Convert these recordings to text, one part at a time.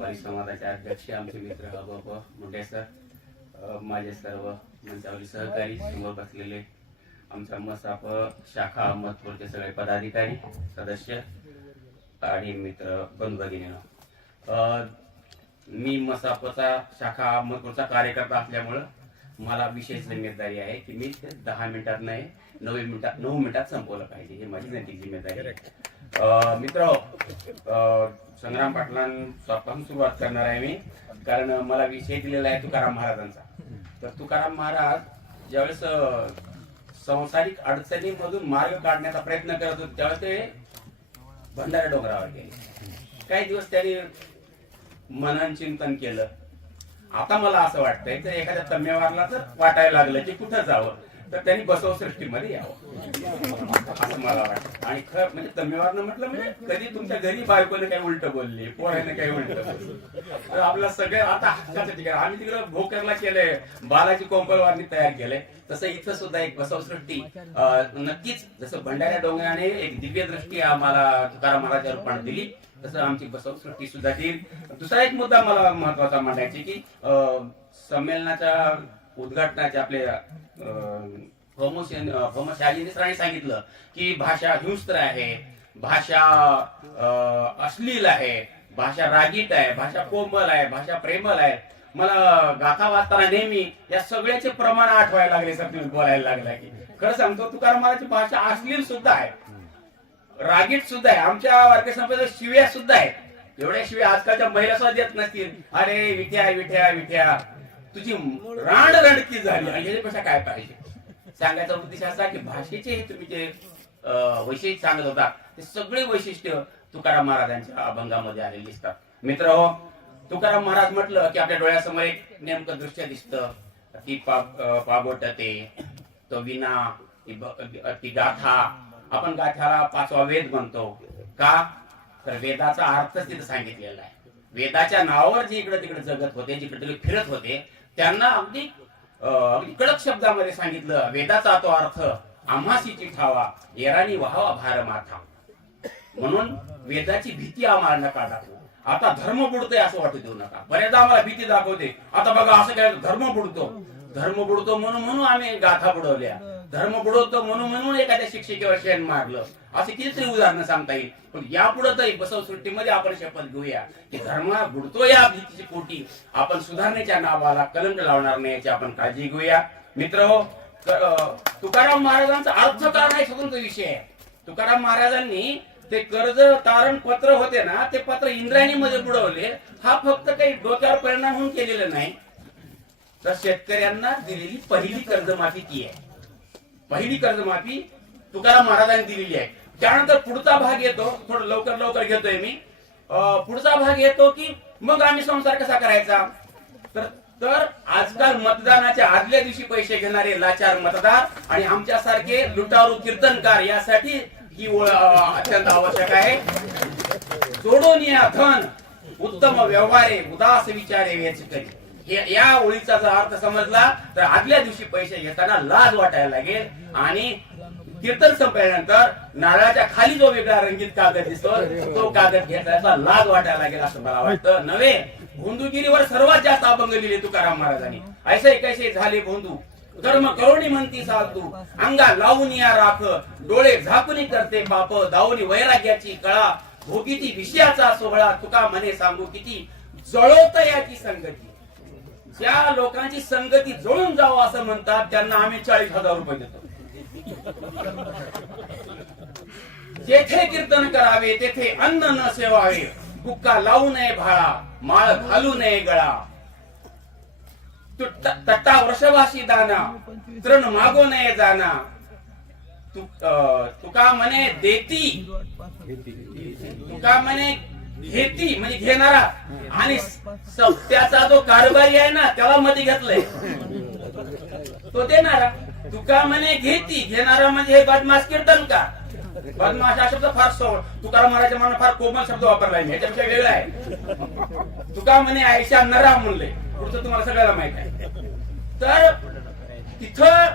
परिसंवादाचे अध्यक्ष आमचे मित्र हबप मुंडे सर, माझे सर्व मंचावरील सहकारी, समोर बसलेले आमच्या मसाप शाखा अहमदपूरचे सगळे पदाधिकारी, सदस्य आणि मित्र बंधू भगिनींनो, मी मसापचा शाखा अहमदपूरचा कार्यकर्ता असल्यामुळं मला विशेष जिम्मेदारी आहे की मी 10 मिनिटात नाही 9 मिनिटात संपवलं पाहिजे, ही माझी नैतिक जिम्मेदारी आहे. मित्र, संग्राम पाटलांपासून सुरुवात करणार आहे मी, कारण मला विषय दिलेला आहे तुकाराम महाराजांचा. तर तुकाराम महाराज ज्यावेळेस संसारिक अडचणीमधून मार्ग काढण्याचा प्रयत्न करत होते त्यावेळेस ते भंडारा डोंगरावर गेले. काही दिवस त्यांनी मनन चिंतन केलं. आता मला असं वाटतंय तर एखाद्या तम्यवारला तर वाटायला लागलं की कुठं जावं, तर त्यांनी बसव सृष्टीमध्ये यावं असं मला वाटतं. आणि खरं म्हणजे तम्यवारनं म्हटलं म्हणजे कधी तुमच्या घरी बायकोने काही उलट बोलले, पोराने काही उलट बोलले, तर आपलं सगळं आता हक्काचं ठिकाण. आम्ही तिकडे भोकरला केलंय, बालाजी कोंपलवारनी तयार केलंय, तसं इथं सुद्धा एक बसव सृष्टी नक्कीच जसं भंडाऱ्या डोंगराने एक दिव्य दृष्टी आम्हाला तुकाराम महाराजांच्या रूपाने दिली, तसं आमची बसव सृष्टी सुद्धा देईल. दुसरा एक मुद्दा मला महत्वाचा मांडायचा की संमेलनाच्या उद्घाटनाचे आपले होमशालिनी सरांनी सांगितलं की भाषा हिंस्त्र आहे, भाषा अश्लील आहे, भाषा रागीट आहे, भाषा कोमल आहे, भाषा प्रेमल आहे. मला गाथा वाचताना नेहमी या सगळ्याचे प्रमाण आठवायला लागले सर, तुम्ही बोलायला लागला की खरं सांगतो तुकाराम महाराजची भाषा अश्लील सुद्धा आहे, रागीट सुद्धा आहे. आमच्या वारकरी संप्रदायात शिव्या सुद्धा आहेत. एवढ्या शिव्या आजकालच्या महिला सुद्धा देत नसतील. अरे विठ्या विठ्या विठ्या, तुझी रांड रडकी झाली. आणि ह्याच्यापेक्षा काय पाहिजे? सांगायचा उद्देश असा की भाषेचे हे तुम्ही जे वैशिष्ट्य सांगत होता ते सगळे वैशिष्ट्य तुकाराम महाराजांच्या अभंगामध्ये आलेले दिसतात. मित्र हो, तुकाराम महाराज म्हटलं की आपल्या डोळ्यासमोर एक नेमकं दृश्य दिसतं. ती पागोटते, तो विना, ती गाथा. आपण गाथ्याला 5वा वेद म्हणतो का? तर वेदाचा अर्थच तिथे सांगितलेला आहे. वेदाच्या नावावर जे इकडे तिकडे जगत होते, जिकडे तिकडे फिरत होते, त्यांना अगदी कडक शब्दामध्ये सांगितलं, वेदाचा तो अर्थ आम्हासीची ठावा, येरानी व्हावा भार माथा. म्हणून वेदाची भीती आम्हाला नका दाखवू. आता धर्म बुडतोय असं वाटू देऊ नका. बरेचदा आम्हाला भीती दाखवते, आता बघा असं काय धर्म बुडतो म्हणून आम्ही गाथा बुडवल्या, धर्म बुडवतो म्हणून एखाद्या शिक्षिकेवर शेण मारलं, असे कितीतरी उदाहरणं सांगता येईल. पण यापुढे तरी बसव सृष्टीमध्ये आपण शपथ घेऊया की धर्म बुडतो या भीतीची पोटी आपण सुधारण्याच्या नावाला कलंक लावणार नाही याची आपण काळजी घेऊया. मित्र हो, तुकाराम महाराजांचा अर्थकारण हा स्वतंत्र विषय आहे. तुकाराम महाराजांनी ते कर्ज तारण पत्र होते ना, ते पत्र इंद्रायणीमध्ये बुडवले. हा फक्त काही डोक्यावर परिणाम होऊन केलेला नाही, तर शेतकऱ्यांना दिलेली पहिली कर्जमाफी ती आहे. पहिली कर्जमाफी तुकाराम महाराजांनी दिलेली आहे. त्यानंतर पुढचा भाग येतो, थोडं लवकर घेतोय मी. पुढचा भाग येतो की मग आम्ही संसार कसा करायचा. तर आजकाल मतदानाच्या आदल्या दिवशी पैसे घेणारे लाचार मतदार आणि आमच्यासारखे लुटारू कीर्तनकार यासाठी ही ओळ अत्यंत आवश्यक आहे. जोडून या धन उत्तम व्यवहारे उदास विचारे वेचकरी. या ओळीचा जर अर्थ समजला तर आदल्या दिवशी पैसे घेताना लाज वाटायला लागेल आणि कीर्तन संपल्यानंतर नारळाच्या खाली जो वेगळा रंगीत कागद दिसतो तो कागद घेतल्याचा लाज वाटायला लागेल असं मला वाटतं. नव्हे, भोंदूगिरीवर सर्वात जास्त अभंग लिहिले तुकाराम महाराजांनी. ऐसे कैसे झाले भोंदू, धर्म करोणी म्हणती साधू, अंगा लावून या राख, डोळे झाकून करते पाप, दावणी वैराग्याची कळा, भोगीती विषयाचा सोहळा, तुका म्हणे सांगू किती, जळवत याची संगती. ज्या लोकांची संगती जळून जावं असं म्हणतात त्यांना आम्ही 40,000 रुपये देतो. जेथे कीर्तन करावे तेथे अन्न न सेवावे, बुक्का लावू नये भाळा, माळ घालू नये गळा, तट्टा वृषभाशी दाना, तृण मागो नये जाना, तुका म्हणे देती, तुका म्हणे घेती म्हणजे घेणारा, आणि सत्याचा जो कारभारी आहे ना त्याला मध्ये घेतलंय तो देणारा. तुका म्हणे घेती, घेणारा म्हणजे हे बदमाश कीर्तन का. बदमाश हा शब्द फार तुकाराम महाराजांच्या मनात फार कोमल शब्द वापरलाय मी, याच्यापेक्षा वेगळा आहे. तुका म्हणे आयशा नरा म्हणले, पुढचं तुम्हाला सगळ्याला माहित आहे. तर तिथं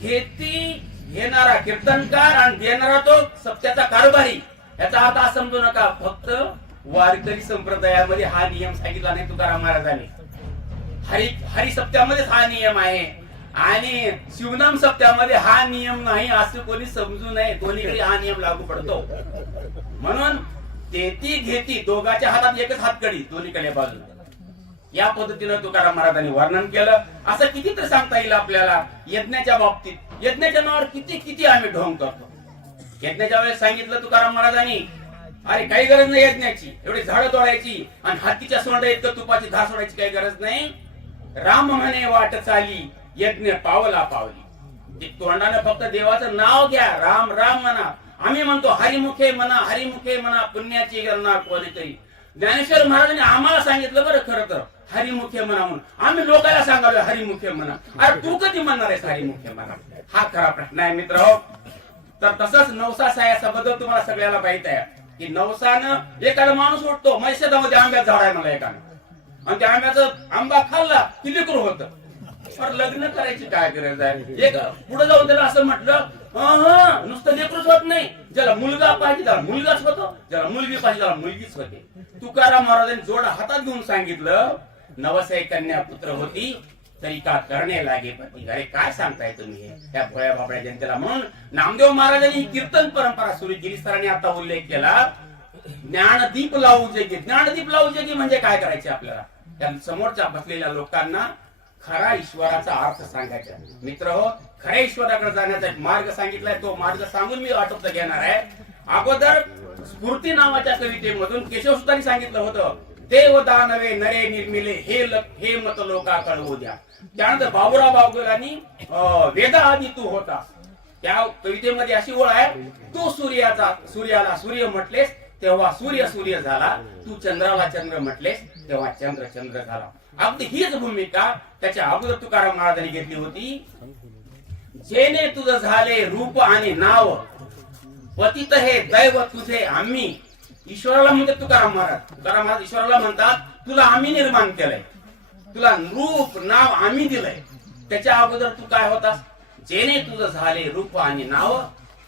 घेती घेणारा कीर्तनकार आणि देणारा तो सत्याचा कारभारी, याचा अर्थ समजू नका फक्त वारकरी संप्रदायामध्ये हा नियम सांगितला नाही तुकाराम महाराजांनी. हरी सप्त्यामध्येच हा नियम आहे आणि शिवनाम सप्त्यामध्ये हा नियम नाही असं कोणी समजू नये. दोन्हीकडे हा नियम लागू पडतो. म्हणून देती घेती दोघांच्या हातात एकच हातकडी दोन्हीकडे बाजूला. या पद्धतीनं तुकाराम महाराजांनी वर्णन केलं. असं कितीतरी सांगता येईल आपल्याला. यज्ञाच्या बाबतीत, यज्ञाच्या नावावर किती किती आम्ही ढोंग करतो. यज्ञाच्या वेळेस सांगितलं तुकाराम महाराजांनी, अरे काही गरज नाही यज्ञाची, एवढी झाडं तोडायची आणि हातीच्या सोंडा इतकं तुपाची धार सोडायची काही गरज नाही. राम म्हणे वाट चाली, यज्ञ पावला पावली. तोंडाने फक्त देवाचं नाव घ्या, राम राम म्हणा. आम्ही म्हणतो हरिमुखे म्हणा, हरिमुखे म्हणा, पुण्याची गणना कोणीतरी. ज्ञानेश्वर महाराजांनी आम्हाला सांगितलं बरं खरं तर हरिमुखे म्हणा म्हणून. आम्ही लोकांना सांगालो हरिमुखे म्हणा. अरे तू कधी म्हणणार आहेस हरिमुखे म्हणा? हा खरा प्रश्न आहे मित्र. तर तसंच नवसा सायासाबद्दल तुम्हाला सगळ्याला माहित आहे की नवसानं एखादा माणूस उठतो, माझ्या शेतामध्ये आंब्याचं झाड आहे मला एकानं, आणि त्या आंब्याचं आंबा खाल्ला की लेकरू होतं. पण लग्न करायची काय गरज आहे? एक पुढे जाऊन त्याला असं म्हटलं, नुसतं लेकरूच होत नाही, ज्याला मुलगा पाहिजे त्याला मुलगाच होतो, ज्याला मुलगी पाहिजे त्याला मुलगीच होते. तुकाराम महाराजांनी जोडा हातात घेऊन सांगितलं, नवसे कन्या पुत्र होती तरी का करणे लागे पती. अरे काय सांगताय तुम्ही त्या भोळ्या बाबड्या जनतेला? म्हणून नामदेव महाराजांनी कीर्तन परंपरा सुरू केली. सरांनी आता उल्लेख केला, ज्ञानदीप लावू जगी. ज्ञानदीप लावू जगी म्हणजे काय करायचे आपल्याला? त्या समोरच्या बसलेल्या लोकांना खरा ईश्वराचा अर्थ सांगायचा. मित्र हो, खऱ्या ईश्वराकडे जाण्याचा एक मार्ग सांगितलाय. तो मार्ग सांगून मी आटोपत घेणार आहे. अगोदर स्फूर्ती नावाच्या कवितेमधून केशवसुतांनी सांगितलं होतं, देव दानवे नरे निर्मिले हे मत लोका कळवू द्या. त्यानंतर बाबुराव बावगुलांनी वेदा आदी तू होता. त्या कवितेमध्ये अशी ओळ आहे, तू सूर्याला सूर्य म्हटलेस तेव्हा सूर्य झाला, तू चंद्राला चंद्र म्हटलेस तेव्हा चंद्र झाला. अगदी हीच भूमिका त्याच्या अगोदर तुकाराम महाराजांनी घेतली होती. जेने तुझं झाले रूप आणि नाव, पतित हे दैव तुझे आम्ही. ईश्वराला म्हणतात तुकाराम महाराज ईश्वराला म्हणतात, तुला आम्ही निर्माण केलंय, तुला रूप नाव आम्ही दिलंय. त्याच्या अगोदर तू काय होतास? जेने तुझं झाले रूप आणि नाव,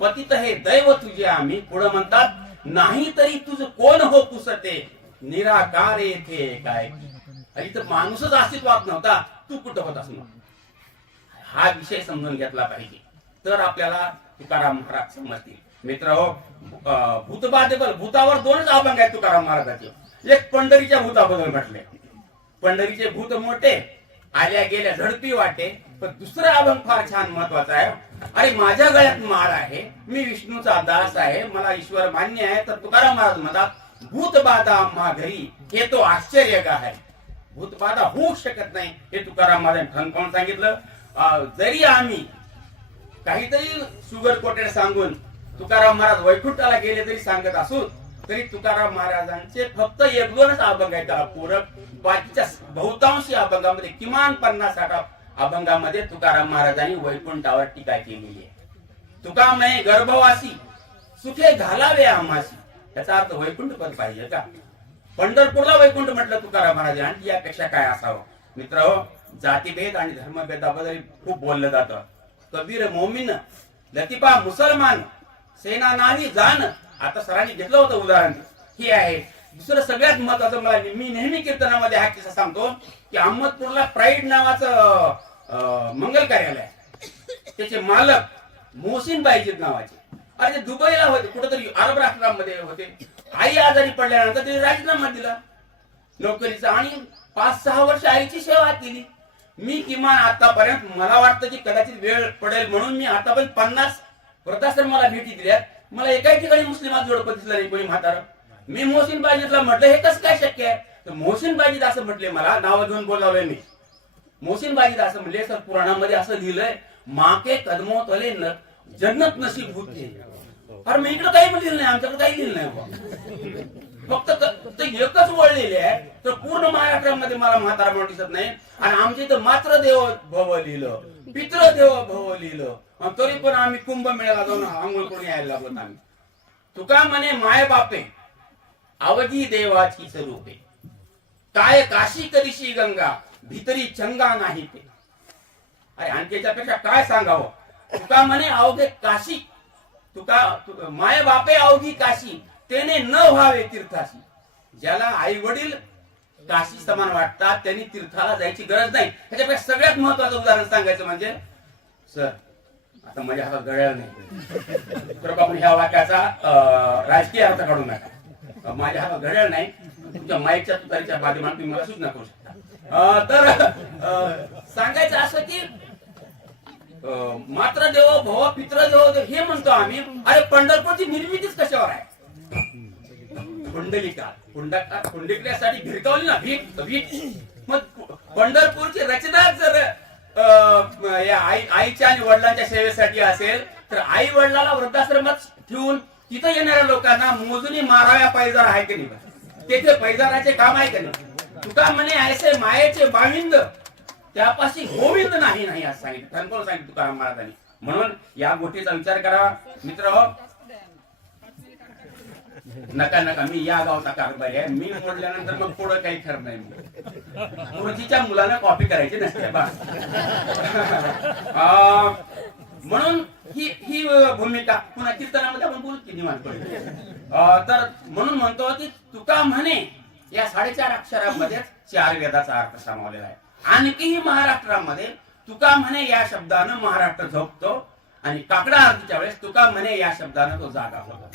पतित हे दैव तुझे आम्ही. पुढे म्हणतात, नाही तरी तुझं कोण हो पुसते, निराकार येथे काय. इथं माणूसच अस्तित्वात नव्हता, तू कुठं होतास मग? हा विषय समजून घेतला पाहिजे, तर आपल्याला तुकाराम महाराज समजतील. मित्र हो, भूतबाधेबद्दल, भूतावर दोनच अभंग आहेत तुकाराम महाराजांचे. एक पंढरीच्या भूताबद्दल म्हटले, पंढरीचे भूत मोठे आल्या गेल्या झडपी वाटे. पण दुसरा अभंग फार छान महत्वाचा आहे. अरे माझ्या गळ्यात माळ आहे, मी विष्णूचा दास आहे, मला ईश्वर मान्य आहे. तर तुकाराम महाराज म्हणतात, भूतबाधा आम्हा घरी हे तो आश्चर्य का आहे. भूतबाधा होऊ शकत नाही हे तुकाराम महाराजांनी ठणकावून सांगितलं. जरी आम्ही काहीतरी शुगर कोटेड सांगून तुकाराम महाराज वैकुंठाला गेले तरी सांगत असू, तरी तुकाराम महाराजांचे फक्त एक दोनच अभंग आहेत त्याला पूरक. बाकीच्या बहुतांशी अभंगामध्ये किमान 50-60 अभंगामध्ये तुकाराम महाराजांनी वैकुंठावर टीका केलेली आहे. तुका म्हणे गर्भवासी सुखे घालावे आम्हासी. याचा अर्थ वैकुंठ पद पाहिजे का? पंढरपूरला वैकुंठ म्हटलं तुकाराम महाराजांनी, यापेक्षा काय असावं? मित्र हो, जातीभेद आणि धर्मभेदाबद्दल खूप बोललं जातं. कबीर मोमीन, लतिफा मुसलमान, सेना नाही जाण. आता सरांनी घेतलं होतं उदाहरण, हे आहे. दुसरं सगळ्यात महत्वाचं, मला मी नेहमी कीर्तनामध्ये हा किस्सा सांगतो की अहमदपूरला प्राईड नावाचं मंगल कार्यालय, त्याचे मालक मोहसिन बाईजीत नावाचे. अरे ते दुबईला होते, कुठेतरी अरब राष्ट्रांमध्ये होते. आई आजारी पडल्यानंतर त्यांनी राजीनामा दिला नोकरीचा आणि 5-6 वर्ष आईची सेवा केली. मी किमान आतापर्यंत, मला वाटतं की कदाचित वेळ पडेल म्हणून मी आतापर्यंत 50 वृद्धाश्रमाला भेटी दिल्यात. मला एकाही ठिकाणी मुस्लिमात जोडपं दिसलं नाही कोणी म्हातारं. मी मोहसिन बाजीतला म्हटलं हे कसं काय शक्य आहे? तर मोहसिन बाजीत असं म्हटले, मला नाव घेऊन बोलावलंय मी. मोहसिन बाजीत असं म्हटले, सर पुराणामध्ये असं लिहिलंय, माके कदमो तले जन्नत नसीब होते. अरे मी इकडे काही लिहिलं नाही, आमच्याकडे काही लिहिलं नाही. फक्त एकच वळलेले आहे, तर पूर्ण महाराष्ट्रामध्ये मला म्हातारा म्हणून दिसत नाही. आणि आमच्या इथं मात्र देव भव लिहिलं, पित्र देव भव लिहिलं, तरी पण आम्ही कुंभमेळ्याला जाऊन आंघोळ करून यायला लागलो आम्ही. तुका म्हणे माय बापे अवधी देवाची स्वरूपे, काय काशी करीशी गंगा भीतरी चंगा नाही ते. अरे आणखी याच्यापेक्षा काय सांगावं? तुका म्हणे अवघे काशी, तुका माय बापे अवघी काशी, तेने न व्हावे तीर्थाशी. ज्याला आई वडील काशी समान वाटतात त्यांनी तीर्थाला जायची गरज नाही. ह्याच्यापेक्षा सगळ्यात महत्वाचं उदाहरण सांगायचं म्हणजे, सर आता माझ्या हातात घड्याळ नाही, कृपा आपण ह्या वाक्याचा राजकीय अर्थ काढू नका. माझ्या हातात घड्याळ नाही, तुमच्या माईकच्या तुतारीच्या माध्यमातून तुम्ही मला सूचना करू शकता. तर सांगायचं असं की मात्र देवो भव पित्र देवो हे म्हणतो आम्ही. अरे पंढरपूरची निर्मितीच कशावर आहे? पुंडलिका. पुंडलिकासाठी भिरकावली ना भीक. मग पंढरपूरची रचना जर आईच्या आणि वडिलांच्या सेवेसाठी असेल तर आई वडिलाला वृद्धाश्रमात ठेवून तिथं येणाऱ्या लोकांना मोजणी माराव्या पैजार आहे की नाही? तेथे पैजाराचे काम आहे की नाही? तुका म्हणे ऐसे मायेचे बाविंद त्यापाशी गोविंद नाही नाही असं सांगितलं, ठणकावून सांगितलं तुकाराम महाराजांनी. म्हणून या गोष्टीचा विचार करा मित्र. नका नका, मी या गावचा कारभारी आहे, मी मोडल्यानंतर मग पुढं काही खरं नाही. गुरुजीच्या मुलांना कॉपी करायची नसते बा. म्हणून ही भूमिका पुन्हा कीर्तनामध्ये आपण बोलू की निवांत. तर म्हणून म्हणतो की तुका म्हणे या 4.5 अक्षरांमध्ये 4 वेदाचा अर्थ सामावलेला आहे. आणखीही महाराष्ट्रामध्ये तुका म्हणे या शब्दानं महाराष्ट्र झोपतो आणि काकडा आरतीच्या वेळेस तुका म्हणे या शब्दानं तो जागा होतो.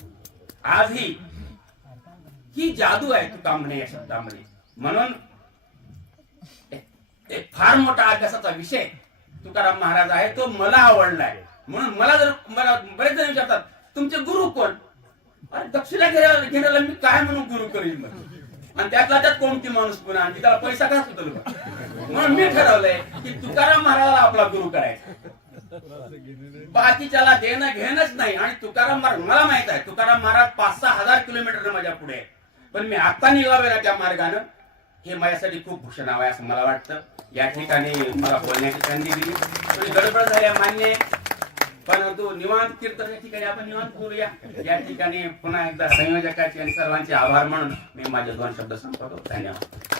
आजही ही जादू आहे तुका म्हणे या शब्दामध्ये. म्हणून एक फार मोठा अभ्यासाचा विषय तुकाराम महाराज आहे, तो मला आवडलाय. म्हणून मला बरेच जण विचारतात तुमचे गुरु कोण? अरे दक्षिणा घेण्याला मी काय म्हणून गुरु करीन? आणि त्यात कोणती माणूस पुन्हा आणि त्याला पैसा का सुचल? म्हणून मी ठरवलंय की तुकाराम महाराजाला आपला गुरु करायचा. बाकीच्याला देणं घेणंच नाही. आणि तुकाराम महाराज मला माहित आहे, तुकाराम महाराज 5-6 हजार किलोमीटर माझ्या पुढे, पण मी आता निघालो ना त्या मार्गानं, हे माझ्यासाठी खूप भूषण आहे असं मला वाटतं. या ठिकाणी मला बोलण्याची संधी दिली, थोडी गडबड झाली मान्य, परंतु निवांत कीर्तन ठिकाणी आपण निवांत बोलूया. या ठिकाणी पुन्हा एकदा संयोजकाचे आणि सर्वांचे आभार म्हणून मी माझे 2 शब्द संपवतो. धन्यवाद.